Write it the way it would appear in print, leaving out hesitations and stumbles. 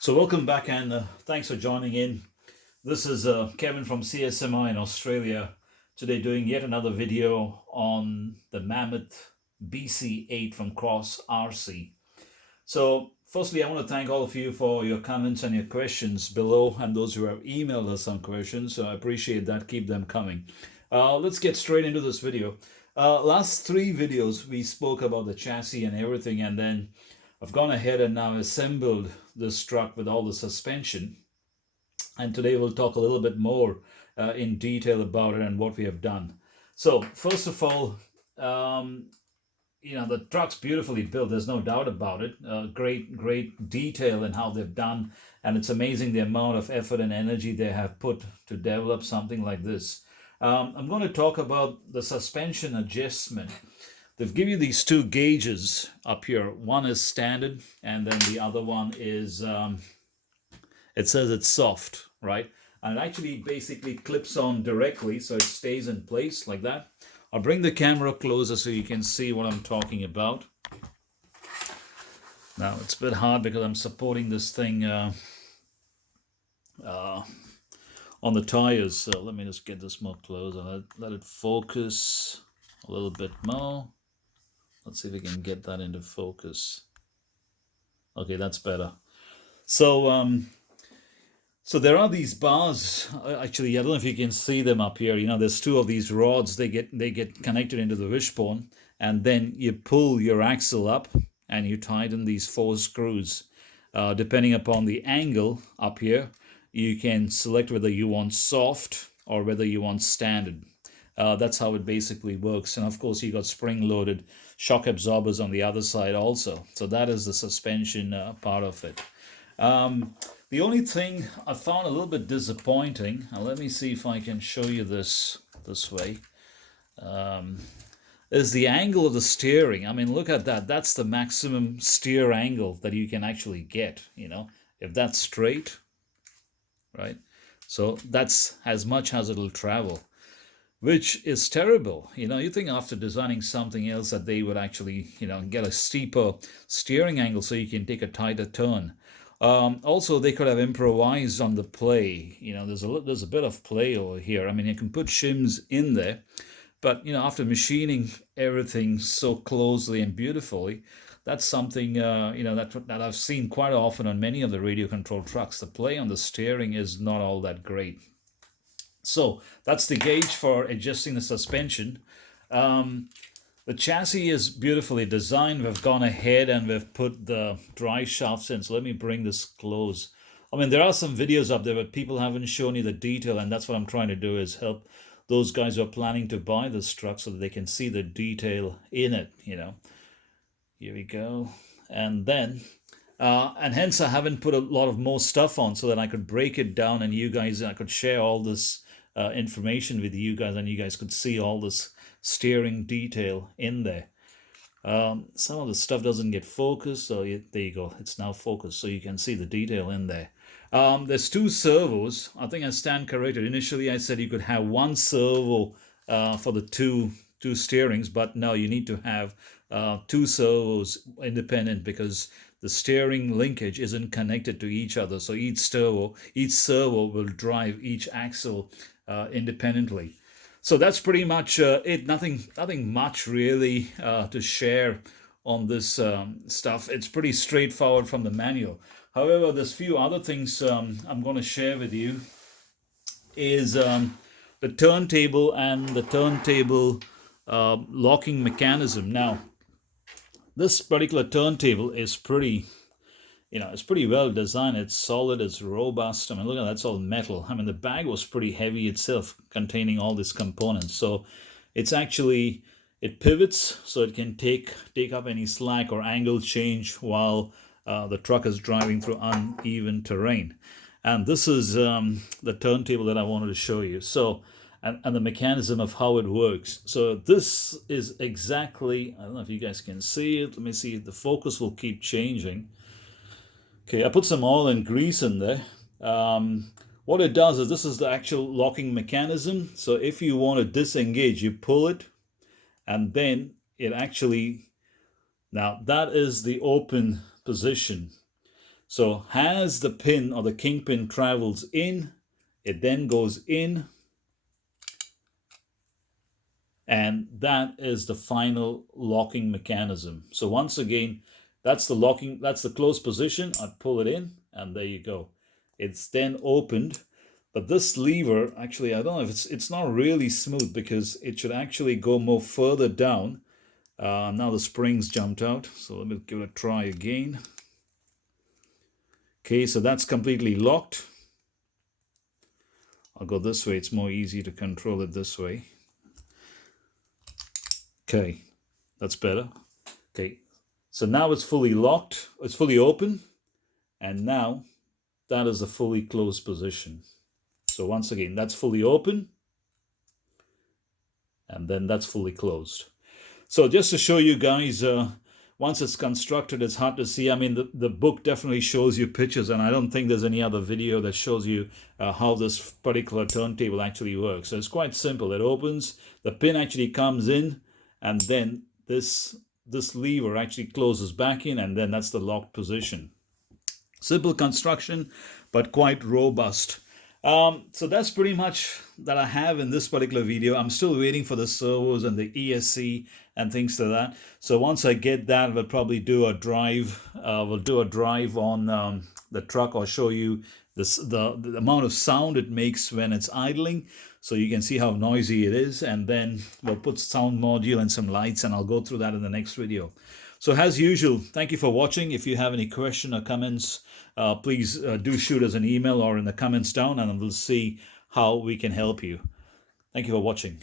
So welcome back and thanks for joining in. This is Kevin from CSMI in Australia. Today doing yet another video on the Mammoth BC8 from Cross RC. So firstly, I want to thank all of you for your comments and your questions below and those who have emailed us some questions. So I appreciate that. Keep them coming. Let's get straight into this video. Last three videos we spoke about the chassis and everything, and then I've gone ahead and now assembled this truck with all the suspension. And today we'll talk a little bit more in detail about it and what we have done. So first of all, the truck's beautifully built. There's no doubt about it. Great detail in how they've done. And it's amazing the amount of effort and energy they have put to develop something like this. I'm going to talk about the suspension adjustment. They've given you these two gauges up here. One is standard, and then the other one is, it says it's soft, right? And it actually basically clips on directly, so it stays in place like that. I'll bring the camera closer so you can see what I'm talking about. Now, it's a bit hard because I'm supporting this thing on the tires. So let me just get this more close and let it focus a little bit more. Let's see if we can get that into focus. Okay, that's better. So so there are these bars. Actually, I don't know if you can see them up here. There's two of these rods. They get connected into the wishbone, and then you pull your axle up and you tighten these four screws. Depending upon the angle up here, you can select whether you want soft or whether you want standard. That's how it basically works. And of course, you got spring-loaded shock absorbers on the other side also. So that is the suspension part of it. The only thing I found a little bit disappointing, and let me see if I can show you this way, is the angle of the steering. I mean, look at that. That's the maximum steer angle that you can actually get, if that's straight, right? So that's as much as it'll travel, which is terrible. You think after designing something else that they would actually, get a steeper steering angle so you can take a tighter turn. Also, they could have improvised on the play. There's a bit of play over here. I mean, you can put shims in there, but after machining everything so closely and beautifully, that's something that I've seen quite often on many of the radio control trucks. The play on the steering is not all that great. So that's the gauge for adjusting the suspension. The chassis is beautifully designed. We've gone ahead and we've put the dry shafts in. So let me bring this close. I mean, there are some videos up there, but people haven't shown you the detail, and that's what I'm trying to do, is help those guys who are planning to buy this truck so that they can see the detail in it, Here we go. And then, and hence I haven't put a lot of more stuff on so that I could break it down and I could share all this information with you guys, and you guys could see all this steering detail in there. Some of the stuff doesn't get focused, so there you go. It's now focused, so you can see the detail in there. There's two servos. I think I stand corrected. Initially, I said you could have one servo for the two steerings, but no, you need to have two servos independent because the steering linkage isn't connected to each other. So each servo will drive each axle independently. So that's pretty much it. Nothing much really to share on this stuff. It's pretty straightforward from the manual. However, there's a few other things I'm going to share with you. Is the turntable and the turntable locking mechanism. Now, this particular turntable is pretty, it's pretty well designed. It's solid, it's robust. I mean, look at that, that's all metal. I mean, the bag was pretty heavy itself, containing all these components. So it's actually, it pivots so it can take up any slack or angle change while the truck is driving through uneven terrain. And this is the turntable that I wanted to show you. So, and the mechanism of how it works. So this is exactly, I don't know if you guys can see it. Let me see if the focus will keep changing. Okay, I put some oil and grease in there. What it does is, this is the actual locking mechanism. So if you want to disengage, you pull it, and then it actually, now that is the open position. So as the pin or the kingpin travels in, it then goes in, and that is the final locking mechanism. So once again, that's the locking, that's the closed position. I pull it in, and there you go. It's then opened. But this lever, actually, I don't know if it's not really smooth, because it should actually go more further down. Now the springs jumped out, so let me give it a try again. Okay, so that's completely locked. I'll go this way. It's more easy to control it this way. Okay, that's better. Okay, so now it's fully locked. It's fully open. And now that is a fully closed position. So once again, that's fully open. And then that's fully closed. So just to show you guys, once it's constructed, it's hard to see. I mean, the book definitely shows you pictures, and I don't think there's any other video that shows you how this particular turntable actually works. So it's quite simple. It opens, the pin actually comes in, and then this lever actually closes back in, and then that's the locked position. Simple construction, but quite robust. So that's pretty much that I have in this particular video. I'm still waiting for the servos and the ESC and things like that. So once I get that, we'll probably do a drive. We'll do a drive on the truck. I'll show you this, the amount of sound it makes when it's idling, so you can see how noisy it is. And then we'll put sound module and some lights, and I'll go through that in the next video. So as usual, thank you for watching. If you have any question or comments, please do shoot us an email or in the comments down, and we'll see how we can help you. Thank you for watching.